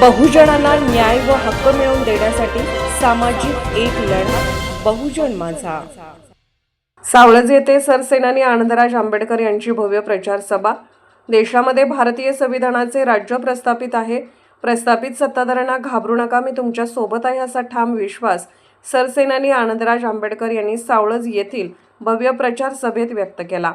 बहुजनांना न्याय व हक्क मिळवून देण्यासाठी सामाजिक एक लढा बहुजन माझा। सावळज येथे सरसेनानी आनंदराज आंबेडकर यांची भव्य प्रचार सभा। देशामध्ये भारतीय संविधानाचे राज्य प्रस्थापित आहे। प्रस्थापित सत्ताधाऱ्यांना घाबरू नका, मी तुमच्या सोबत आहे असा ठाम विश्वास सरसेनानी आनंदराज आंबेडकर यांनी सावळज येथील भव्य प्रचार सभेत व्यक्त केला।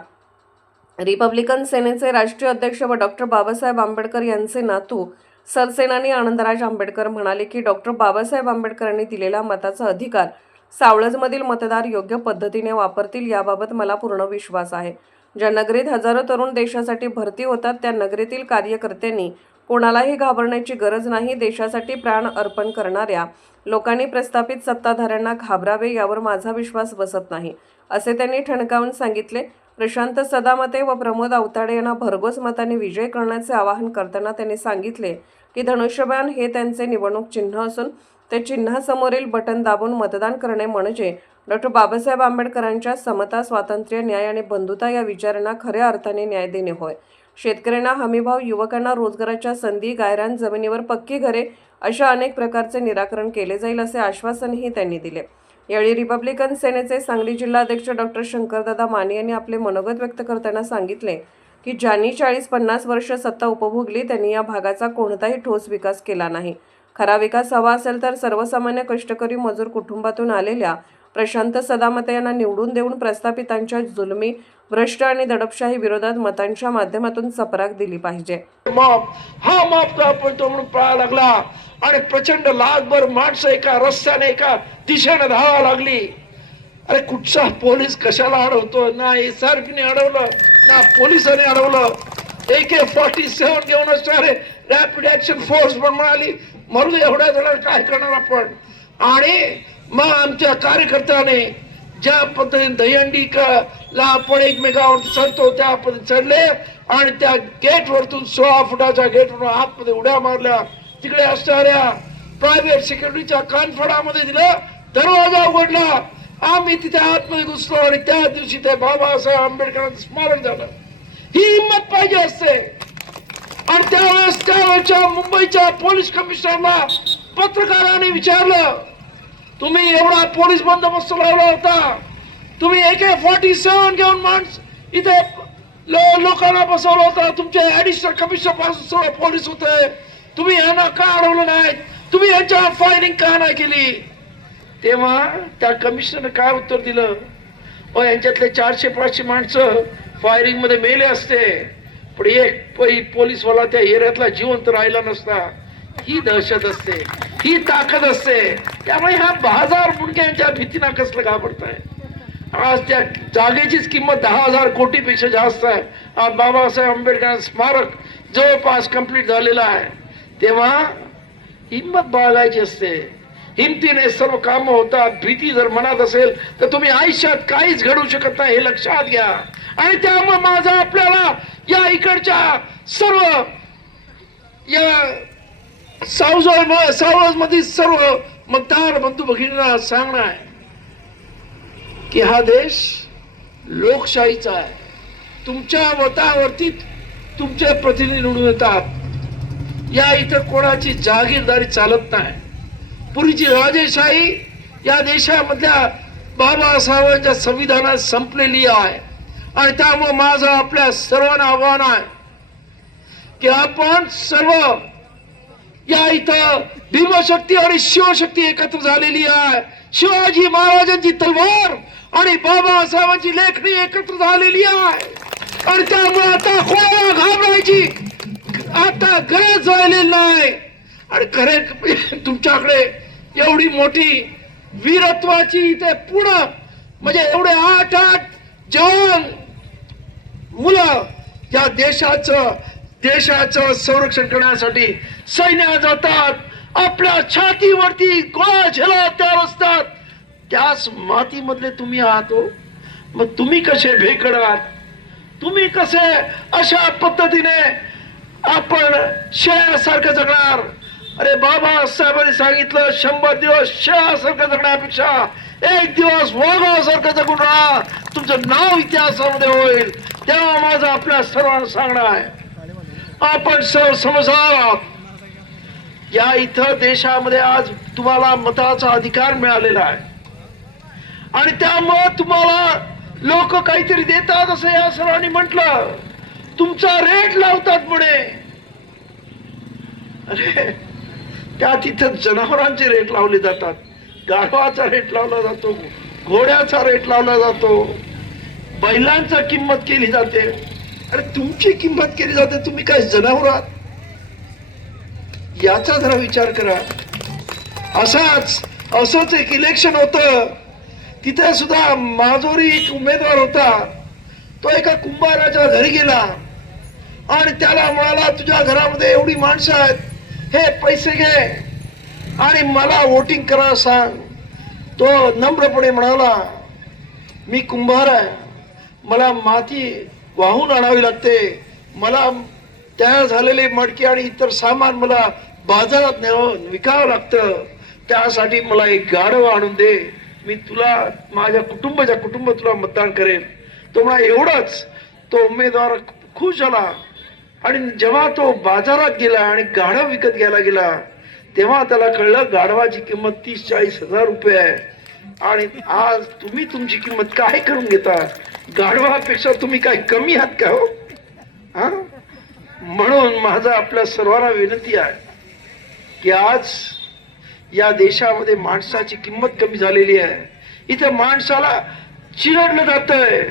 रिपब्लिकन सेनेचे राष्ट्रीय अध्यक्ष व डॉक्टर बाबासाहेब आंबेडकर यांचे नातू सरसेनानी आनंदराज आंबेडकर म्हणाले की डॉक्टर बाबासाहेब आंबेडकरांनी दिलेला मताचा अधिकार सावळजमधील मतदार योग्य पद्धतीने वापरतील याबाबत मला पूर्ण विश्वास आहे। ज्या नगरीत हजारो तरुण देशासाठी भरती होतात त्या नगरीतील कार्यकर्त्यांनी कोणालाही घाबरण्याची गरज नाही। देशासाठी प्राण अर्पण करणाऱ्या लोकांनी प्रस्थापित सत्ताधाऱ्यांना घाबरावे यावर माझा विश्वास बसत नाही असे त्यांनी ठणकावून सांगितले। प्रशांत सदामते व प्रमोद आवताडे यांना भरघोस मताने विजय करण्याचे आवाहन करताना त्यांनी सांगितले की धनुष्यबाण हे त्यांचे निवडणूक चिन्ह असून ते चिन्हासमोरील बटन दाबून मतदान करणे म्हणजे डॉक्टर बाबासाहेब आंबेडकरांच्या समता, स्वातंत्र्य, न्याय आणि बंधुता या विचारांना खऱ्या अर्थाने न्याय देणे होय। शेतकऱ्यांना हमीभाव, युवकांना रोजगाराच्या संधी, गायरान जमिनीवर पक्की घरे अशा अनेक प्रकारचे निराकरण केले जाईल असे आश्वासनही त्यांनी दिले। यावेळी रिपब्लिकन सेनेचे सांगली जिल्हा अध्यक्ष डॉक्टर शंकरदादा माने यांनी आपले मनोगत व्यक्त करताना सांगितले की ज्यांनी 40-50 वर्ष सत्ता उपभोगली त्यांनी या भागाचा कोणताही ठोस विकास केला नाही। खरा विकास हवा असेल तर सर्वसामान्य कष्टकरी मजूर कुटुंबातून आलेल्या प्रशांत सदामते यांना निवडून देऊन प्रस्थापितांच्या जुलमी, भ्रष्ट आणि दडपशाही विरोधात मतांच्या माध्यमातून चपराक दिली पाहिजे। हा माप आपण तो म्हणून पळा लागला आणि प्रचंड लाखभर माणसं एका रस्त्याने एका दिशेने धावा लागली। अरे कुठचा पोलीस कशाला अडवतो? ना एसआरपीने अडवलं ना पोलिसांनी अडवलं। AK-47 घेऊन असणारे रॅपिड ऍक्शन फोर्स पण म्हणाली मरू दे, एवढ्या जणांना काय करणार आपण। आणि मग आमच्या कार्यकर्त्याने ज्या पद्धतीने दहीहंडी ला आपण एकमेकावर चढतो त्या पद्धतीने चढले आणि त्या गेट वरतून 16 फुटाच्या गेटवरून आतमध्ये उड्या मारल्या। तिकडे असणाऱ्या प्रायव्हेट सिक्युरिटीच्या कानफडामध्ये दिलं, दरवाजा उघडला, आम्ही तिथे आतमध्ये घुसलो आणि त्या दिवशी ते बाबासाहेब आंबेडकरांचं स्मरण झालं। ही हिंमत पाहिजे असते। आणि त्यावेळेच्या मुंबईच्या पोलीस कमिशनरला पत्रकारांनी विचारलं, तुम्ही एवढा पोलीस बंदोबस्त लावला होता, तुम्ही AK-47 घेऊन माणस इथे लोकांना बसवलं होतं, तुमचे ऍडिशनल कमिशनर पासून पोलीस होते, तुम्ही यांना का अडवलं नाही, तुम्ही यांच्यावर फायरिंग का नाही केली? तेव्हा त्या कमिशनरने काय उत्तर दिलं, यांच्यातले 400-500 माणसं फायरिंग मध्ये मेले असते पण एक पोलीसवाला त्या एरियातला जिवंत राहिला नसता। ही दहशत असते, ही ताकद असते। त्यामुळे हा 10,000 मुंडक्यांच्या भीतीना कसलं घाबरताय? आज त्या जागेचीच किंमत 10,000 कोटीपेक्षा जास्त आहे। आज बाबासाहेब आंबेडकर स्मारक जवळपास कंप्लीट झालेलं आहे। तेव्हा हिंमत बाळगायची असते, हिमतीने सर्व काम होतात। भीती जर मनात असेल तर तुम्ही आयुष्यात काहीच घडू शकत नाही, हे लक्षात घ्या। आणि त्यामुळे माझा आपल्याला या इकडच्या सर्व या सावळज मधील सर्व मतदार बंधू भगिनींना सांगणं आहे की हा देश लोकशाहीचा आहे। तुमच्या मतावरती तुमचे प्रतिनिधी निवडून येतात। या इथं कोणाची जागीरदारी चालत नाही। पूर्वीची राजेशाही या देशामधल्या बाबासाहेबांच्या संविधानात संपलेली आहे। आणि त्यामुळे माझं आपल्या सर्वांना आव्हान आहे की आपण सर्व या इथं भीमशक्ती आणि शिवशक्ती एकत्र झालेली आहे। शिवाजी महाराजांची तलवार आणि बाबासाहेबांची लेखणी एकत्र झालेली आहे। आणि त्यामुळे आता कोणाला घाबरायची आता गरज राहिलेली नाही। आणि खरे तुमच्याकडे एवढी मोठी वीरत्वाची इथे पुढं म्हणजे एवढे 8 जवान मुलं या देशाचं संरक्षण करण्यासाठी सैन्यात जातात, आपल्या छातीवरती गोळा झेला तयार असतात। त्याच मातीमधले तुम्ही आहात हो, मग तुम्ही कसे भेकडात? तुम्ही कसे अशा पद्धतीने आपण शेळ्यासारखं जगणार? अरे बाबासाहेबांनी सांगितलं 100 दिवस शेळ्यासारखं जगण्यापेक्षा 1 दिवस वाघासारखं जगून राहा, तुमचं नाव इतिहासामध्ये होईल। तेव्हा माझं आपल्या सर्वांना सांगणं आहे, आपण समजदार आहात, या इथं देशामध्ये आज तुम्हाला मताचा अधिकार मिळालेला आहे आणि त्यामुळे तुम्हाला लोक काहीतरी देतात असं या सर्वांनी म्हटलं. तुमचा रेट लावतात म्हणे. अरे त्या तिथं जनावरांचे रेट लावले जातात, गाढवाचा रेट लावला जातो, घोड्याचा रेट लावला जातो, बैलांचा किंमत केली जाते. अरे तुमची किंमत केली जाते, तुम्ही काय जनावर आहात? याचा जरा विचार करा. असंच एक इलेक्शन होतं, तिथे सुद्धा माजोरी एक उमेदवार होता. तो एका कुंभाराच्या घरी गेला आणि त्याला म्हणाला, तुझ्या घरामध्ये एवढी माणसं आहेत, हे पैसे घे आणि मला वोटिंग करा सांग. तो नम्रपणे म्हणाला, मी कुंभार आहे, मला माती वाहून आणावी लागते, मला तयार झालेले मडके आणि इतर सामान मला बाजारात विकावं लागतं, त्यासाठी मला एक गाढव आणून दे, मी तुला माझ्या कुटुंब तुला मतदान करेल. तो म्हणा एवढंच. तो उमेदवार खुश झाला आणि जेव्हा तो बाजारात गेला आणि गाढव विकत घ्यायला गेला तेव्हा त्याला कळलं गाढवाची किंमत 30-40 हजार रुपये आहे. आणि आज तुम्ही तुमची किंमत काय करून घेता? गाढवापेक्षा तुम्ही काय कमी आहात का हो? हा, म्हणून माझा आपल्या सर्वांना विनंती आहे की आज या देशामध्ये माणसाची किंमत कमी झालेली आहे. इथं माणसाला चिरडलं जातंय,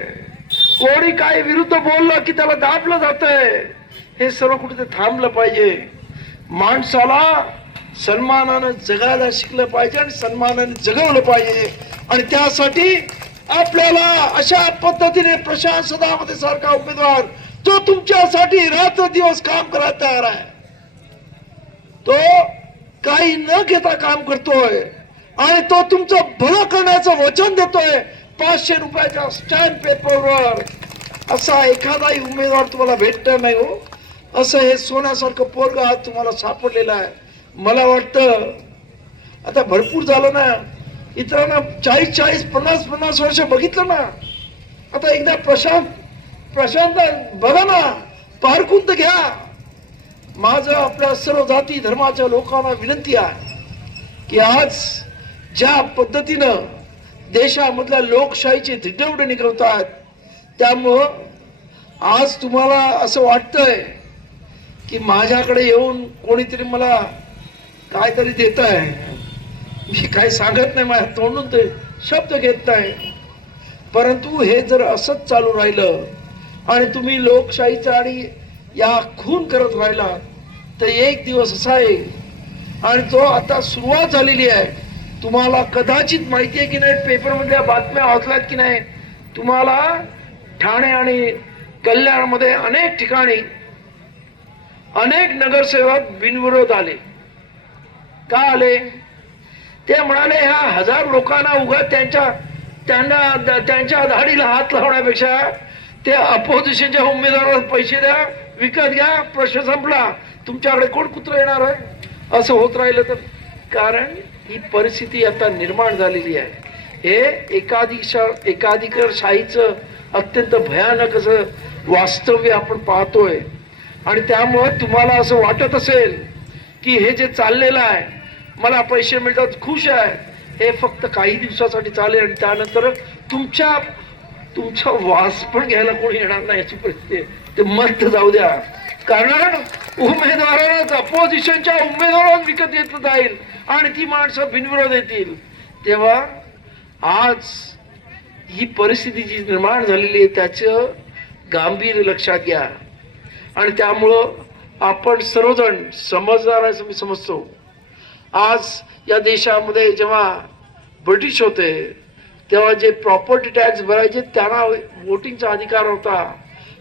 कोणी काय विरुद्ध बोललं की त्याला दाबलं जातंय. हे सर्व कुठे थांबलं पाहिजे. माणसाला सन्मानानं जगायला शिकलं पाहिजे आणि सन्मानाने जगवलं पाहिजे. आणि त्यासाठी आपल्याला अशा पद्धतीने प्रशांत सदावर्ते सारखा उमेदवार जो तुमच्यासाठी रात्र दिवस काम करायला तयार आहे, तो काही न घेता काम करतोय आणि तो तुमचं भलं करण्याचं वचन देतोय. 500 रुपयाच्या स्टॅम्प पेपरवर असा एखादाही उमेदवार तुम्हाला भेटणार नाही हो. असं हे सोन्यासारखं पोरग आज तुम्हाला सापडलेलं आहे. मला वाटतं आता भरपूर झालं ना, इतरांना 40-50 वर्ष बघितलं ना. आता एकदा प्रशांत बघा ना, पारखून तर घ्या. माझं आपल्या सर्व जाती धर्माच्या लोकांना विनंती आहे की आज ज्या पद्धतीनं देशामधल्या लोकशाहीचे धिडवडे निघवतात, त्यामुळं आज तुम्हाला असं वाटतंय की माझ्याकडे येऊन कोणीतरी मला काहीतरी देत आहे. मी काही सांगत नाही, माझ्या तोंडून ते शब्द घेत नाही. परंतु हे जर असंच चालू राहिलं आणि तुम्ही लोकशाहीचा आणि या खून करत राहिला तर एक दिवस असा येईल आणि तो आता सुरुवात झालेली आहे. तुम्हाला कदाचित माहिती आहे की नाही, पेपर मधल्या बातम्या वाचल्यात की नाही, तुम्हाला ठाणे आणि कल्याणमध्ये अनेक ठिकाणी अनेक नगरसेवक बिनविरोध आले. का आले? ते म्हणाले ह्या 1000 लोकांना उगा त्यांच्या धाडीला हात लावण्यापेक्षा ते अपोजिशनच्या उमेदवाराला पैसे द्या, विकत घ्या, प्रश्न संपला. तुमच्याकडे कोण कुत्र येणार आहे असं होत राहिलं तर? कारण ही परिस्थिती आता निर्माण झालेली आहे. हे एकाधिकारशाहीचं अत्यंत भयानक असं वास्तव्य आपण पाहतोय. आणि त्यामुळे तुम्हाला असं वाटत असेल की हे जे चाललेलं आहे, मला पैसे मिळतात, खुश आहे, हे फक्त काही दिवसासाठी चालेल आणि त्यानंतर तुमचा वास पण घ्यायला कोणी येणार नाही याची परिस्थिती. ते मत जाऊ द्या, कारण उमेदवारांना अपोजिशनच्या उमेदवारांना विकत घेतलं जाईल आणि ती माणसं बिनविरोध येतील. तेव्हा आज ही परिस्थिती जी निर्माण झालेली आहे त्याचं गांभीर्य लक्षात घ्या. आणि त्यामुळं आपण सर्वजण समजदार आहे असं मी समजतो. आज या देशामध्ये जेव्हा ब्रिटिश होते तेव्हा जे प्रॉपर्टी टॅक्स भरायचे त्यांना वोटिंगचा अधिकार होता.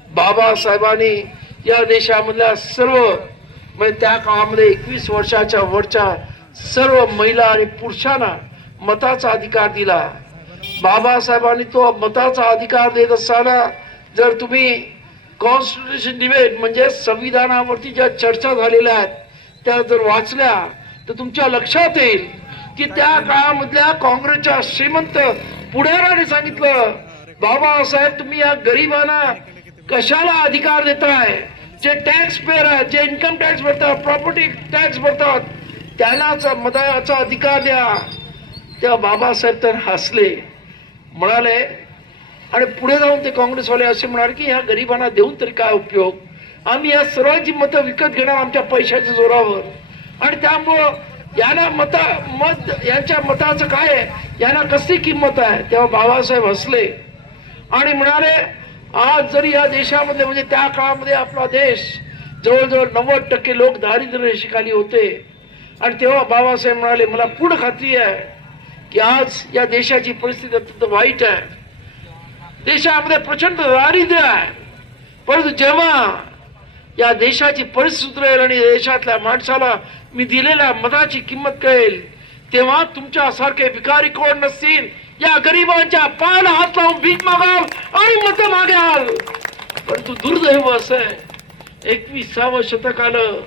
बाबासाहेबांनी या देशामधल्या सर्व म्हणजे त्या काळामध्ये 21 वर्षाच्या वरच्या सर्व महिला आणि पुरुषांना मताचा अधिकार दिला. बाबासाहेबांनी तो मताचा अधिकार देत असताना जर तुम्ही कॉन्स्टिट्यूशन डिबेट म्हणजे संविधानावरती ज्या चर्चा झालेल्या आहेत त्या जर वाचल्या तर तुमच्या लक्षात येईल की त्या काळामधल्या काँग्रेसच्या श्रीमंत पुढाऱ्याने सांगितलं, बाबासाहेब तुम्ही या गरिबांना कशाला अधिकार देताय? जे टॅक्स पेअर आहेत, जे इन्कम टॅक्स भरतात, प्रॉपर्टी टॅक्स भरतात, त्यांनाच मताचा अधिकार द्या. तेव्हा बाबासाहेब तर हसले, म्हणाले, आणि पुढे जाऊन ते काँग्रेसवाले असे म्हणाले की ह्या गरिबांना देऊन तरी काय उपयोग, आम्ही या सर्वांची मतं विकत घेणार आमच्या पैशाच्या जोरावर, आणि त्यामुळं यांच्या मताचं काय आहे, यांना कसली किंमत आहे. तेव्हा बाबासाहेब हसले आणि म्हणाले, आज जरी या देशामध्ये म्हणजे त्या काळामध्ये आपला देश जवळजवळ 90% लोक दारिद्र्य रेषेखाली होते, आणि तेव्हा बाबासाहेब म्हणाले, मला पूर्ण खात्री आहे की आज या देशाची परिस्थिती अत्यंत वाईट आहे, देशामध्ये प्रचंड दारिद्र्य आहे, परंतु जेव्हा या देशाची परिस्थिती सुधरेल आणि देशातल्या माणसाला मी दिलेल्या मताची किंमत कळेल, तेव्हा तुमच्यासारखे भिकारी कोण नसतील, या गरिबांच्या पायाला हात लावून भीक मागाल आणि मत मागाल. परंतु दुर्दैव असं आहे, 21व्या शतक आलं,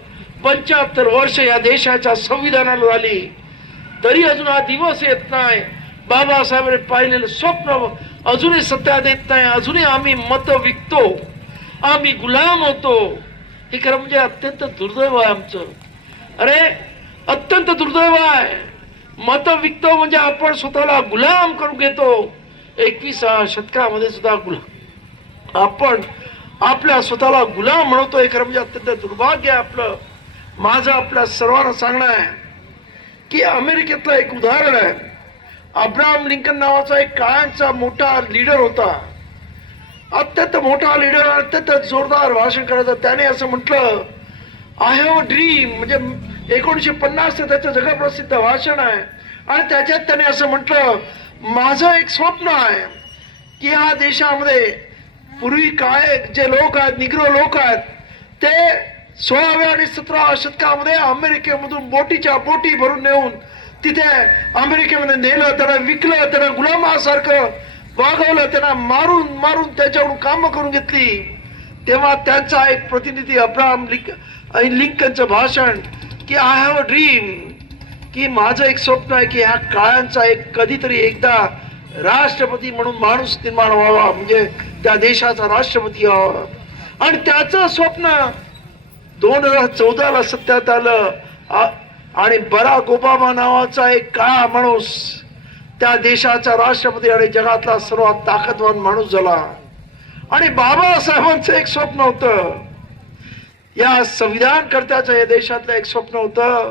75 वर्ष या देशाच्या संविधानाला झाली, तरी अजून हा दिवस येत नाही. बाबासाहेबांनी पाहिलेलं स्वप्न अजूनही सत्यात येत नाही. अजूनही आम्ही मत विकतो, आम्ही गुलाम होतो. हे खरं म्हणजे अत्यंत दुर्दैव आहे आमचं. अरे अत्यंत दुर्दैव आहे. मत विकतो म्हणजे आपण स्वतःला गुलाम करून घेतो. 21व्या शतकामध्ये सुद्धा आपण आपल्या स्वतःला गुलाम म्हणतो. हे खरं म्हणजे अत्यंत दुर्भाग्य आहे आपलं. माझं आपल्या सर्वांना सांगणं आहे की अमेरिकेतलं एक उदाहरण आहे. अब्राहम लिंकन नावाचा एक काळांचा मोठा लीडर होता, अत्यंत मोठा लीडर, अत्यंत जोरदार भाषण करायचा. त्याने असं म्हटलं, आय हॅव अ ड्रीम, म्हणजे 1950 त्याचं जगप्रसिद्ध भाषण आहे, आणि त्याच्यात त्याने असं म्हटलं, माझं एक स्वप्न आहे की या देशामध्ये पूर्वी काय जे लोक आहेत, निग्रो लोक आहेत, ते 16व्या आणि 17व्या शतकामध्ये अमेरिकेमधून बोटीच्या बोटी भरून नेऊन तिथे अमेरिकेमध्ये नेलं, त्यांना विकलं, त्यांना गुलामासारखं वागवलं, त्यांना मारून मारून त्याच्याकडून कामं करून घेतली. तेव्हा त्यांचा एक प्रतिनिधी अब्राहम लिंकनचं भाषण की आय हॅव अ ड्रीम, की माझं एक स्वप्न आहे की ह्या काळांचा एक कधीतरी एकदा राष्ट्रपती म्हणून माणूस निर्माण व्हावा, म्हणजे त्या देशाचा राष्ट्रपती व्हावा. आणि त्याचं स्वप्न 2014ला सत्यात आलं, आणि बराक ओबामा नावाचा एक काळा माणूस त्या देशाचा राष्ट्रपती आणि जगातला सर्वात ताकदवान माणूस झाला. आणि बाबासाहेबांचं एक स्वप्न होतं, या संविधान कर्त्याचं या देशातलं एक स्वप्न होतं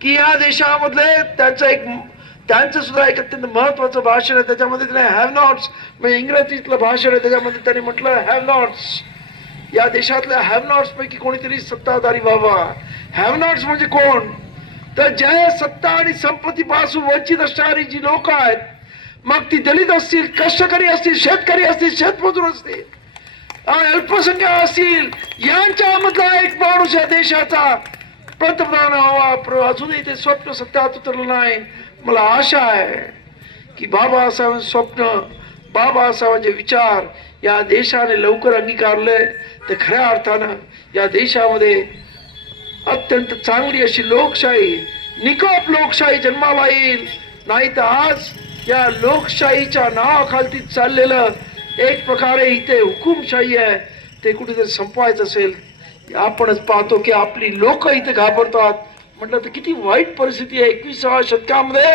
की या देशामधले त्यांचं सुद्धा एक अत्यंत महत्वाचं भाषण आहे. त्याच्यामध्ये त्याने हॅव नॉट्स, म्हणजे इंग्रजीतलं भाषण आहे, त्याच्यामध्ये त्यांनी म्हटलं हॅव नॉट्स, या देशातल्या हॅव नॉट्स पैकी कोणीतरी सत्ताधारी व्हावा. हॅव नॉट्स म्हणजे कोण, तर ज्या सत्ता आणि संपत्तीपासून वंचित असणारी जी लोक आहेत, मग ती दलित असतील, कष्टकरी असतील, शेतकरी असतील, शेतमजूर असतील, अल्पसंख्याक असतील, यांच्यामधला एक माणूस या देशाचा पंतप्रधान व्हावा. अजूनही ते स्वप्न सत्यात उतरलं नाही. मला आशा आहे की बाबासाहेबांचं स्वप्न, बाबासाहेबांचे विचार या देशाने लवकर अंगीकारले तर खऱ्या अर्थानं या देशामध्ये अत्यंत चांगली अशी लोकशाही, निकोप लोकशाही जन्माला येईल. नाही तर आज या लोकशाहीच्या नावाखाली चाललेलं एक प्रकारे इथे हुकुमशाही आहे, ते कुठेतरी संपवायचं असेल. आपणच पाहतो की आपली लोक इथे घाबरतात. म्हटलं तर किती वाईट परिस्थिती आहे 21व्या शतकामध्ये.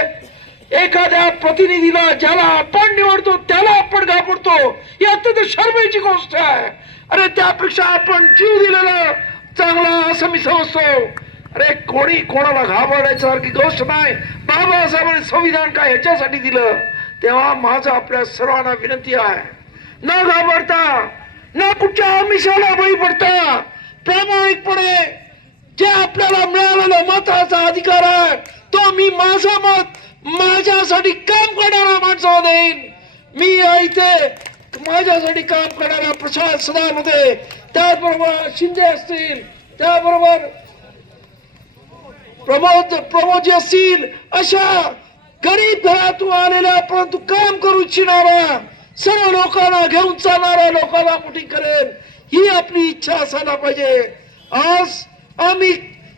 एखाद्या प्रतिनिधीला ज्याला आपण निवडतो त्याला आपण घाबरतो, ही अत्यंत शरमेची गोष्ट आहे. अरे त्यापेक्षा आपण जीव दिलेला चांगला असं मी समजतो. अरे कोणी कोणाला घाबरण्यासारखी गोष्ट नाही. बाबासाहेबांनी संविधान काय ह्याच्यासाठी दिलं. तेव्हा माझं आपल्या सर्वांना विनंती आहे, न घाबरता, न कुठच्या आमिषाला बळी पडता, प्रामाणिकपणे जे आपल्याला मिळालेला मताचा अधिकार आहे तो मी माझा मत माझ्यासाठी काम करणारा माणसाला देईन. मी इथे माझ्यासाठी काम करणाऱ्या प्रसाद सदामध्ये, त्याचबरोबर शिंदे असतील, त्याबरोबर प्रमोदजी असतील, अशा गरीब घरातून आलेल्या परंतु काम करू इच्छिणाऱ्या सर्व लोकांना घेऊन चालणाऱ्या लोकांना मोठी करेल, ही आपली इच्छा असायला पाहिजे. आज आम्ही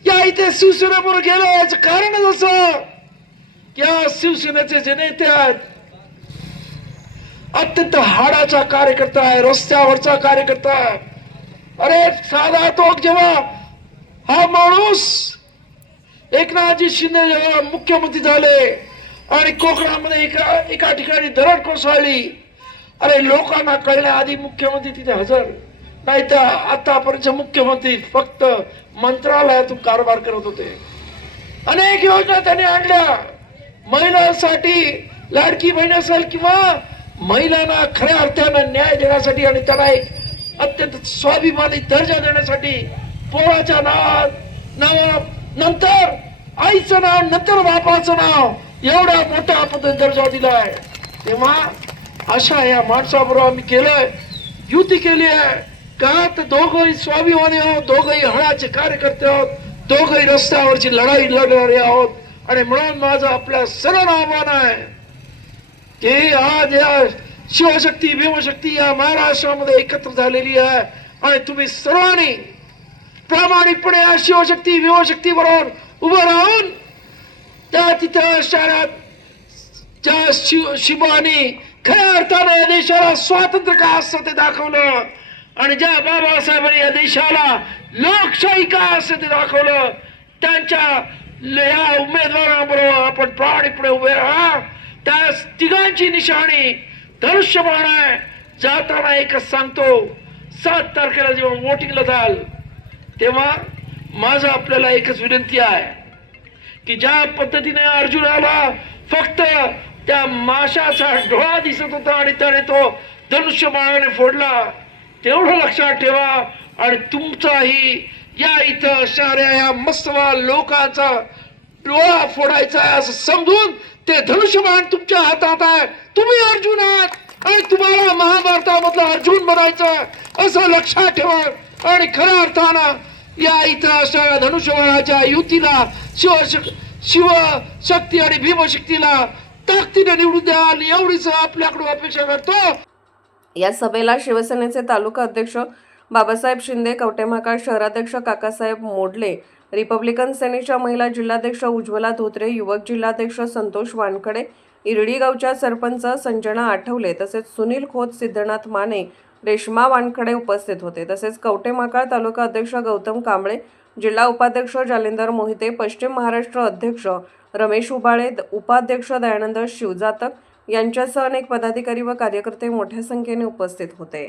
या इथे शिवसेनेबरोबर गेलो याचं कारणच असं की या शिवसेनेचे जे नेते आहेत अत्यंत हाडाचा कार्यकर्ता आहे, रस्त्यावरचा कार्यकर्ता आहे. अरे साधा तो जेव्हा हा माणूस एकनाथजी शिंदे जेव्हा मुख्यमंत्री झाले आणि कोकणामध्ये एका ठिकाणी दरड कोसळली, अरे लोकांना कळण्याआधी मुख्यमंत्री तिथे हजर नाही, तर आतापर्यंत मुख्यमंत्री फक्त मंत्रालयातून कारभार करत होते. अनेक योजना त्यांनी आणल्या महिलांसाठी, लाडकी बहीण असेल किंवा महिलांना खऱ्या अर्थानं न्याय देण्यासाठी आणि त्यांना एक अत्यंत स्वाभिमानी दर्जा देण्यासाठी. पोराच्या नंतर आईचं नाव, नंतर बापाचं नाव, एवढ्या मोठ्या पद्धतीने दर्जा दिलाय. तेव्हा अशा या माणसाबरोबर आम्ही केलंय, युती केली आहे का, तर दोघंही स्वाभिमानी आहोत, दोघंही हळाचे कार्यकर्ते आहोत, दोघंही रस्त्यावरची लढाई लढणारे आहोत. आणि म्हणून माझं आपल्या सर्वांना आव्हान आहे की आज या शिवशक्ती भीमशक्ती या महाराष्ट्रामध्ये एकत्र झालेली आहे आणि तुम्ही सर्वांनी प्रामाणिकपणे या शिवशक्ती भीमशक्ती बरोबर उभं राहून त्या तिथं शहरात ज्या शिवानी खऱ्या अर्थाने या देशाला स्वातंत्र्य का असतं ते दाखवलं आणि ज्या बाबासाहेबांनी या देशाला लोकशाही का असं ते दाखवलं, त्यांच्या या उमेदवारांबरोबर आपण प्रामाणिकपणे उभे राहा. त्या तिघांची निशाणी धनुष्यबाण आहे. जाताना एकच सांगतो, 7 तारखेला जेव्हा वोटिंगला जाल तेव्हा माझं आपल्याला एकच विनंती आहे की ज्या पद्धतीने अर्जुनाला फक्त त्या माशाचा डोळा दिसत होता आणि त्याने तो धनुष्यबाणाने फोडला, तेवढं लक्षात ठेवा. आणि तुमचाही या इथं असणाऱ्या या मस्तवा लोकांचा डोळा फोडायचा आहे असं समजून ते धनुष्यबाण तुमच्या हातात आहे. तुम्ही अर्जुन आहात आणि तुम्हाला महाभारतामधला अर्जुन बनायचं असं लक्षात ठेवा. आणि खऱ्या अर्थानं या इथं असणाऱ्या धनुष्यबाणाच्या युतीला शिवशक्ती आणि भीमशक्तीला ताकदीने निवडून द्या, एवढीच आपल्याकडून अपेक्षा करतो. या सभेला शिवसेनेचे तालुका अध्यक्ष बाबासाहेब शिंदे, कवठेमहांकाळ शहराध्यक्ष काकासाहेब मोडले, रिपब्लिकन सेनेच्या महिला जिल्हाध्यक्ष उज्ज्वला धोत्रे, युवक जिल्हाध्यक्ष संतोष वानखडे, इरडी गावच्या सरपंच संजना आठवले तसेच सुनील खोत, सिद्धनाथ माने, रेश्मा वानखडे उपस्थित होते. तसेच कवठेमहांकाळ तालुका अध्यक्ष गौतम कांबळे, जिल्हा उपाध्यक्ष जालिंदर मोहिते, पश्चिम महाराष्ट्र अध्यक्ष रमेश उबाळे, उपाध्यक्ष दयानंद शिवजातक यांच्यासह अनेक पदाधिकारी व कार्यकर्ते मोठ्या संख्येने उपस्थित होते.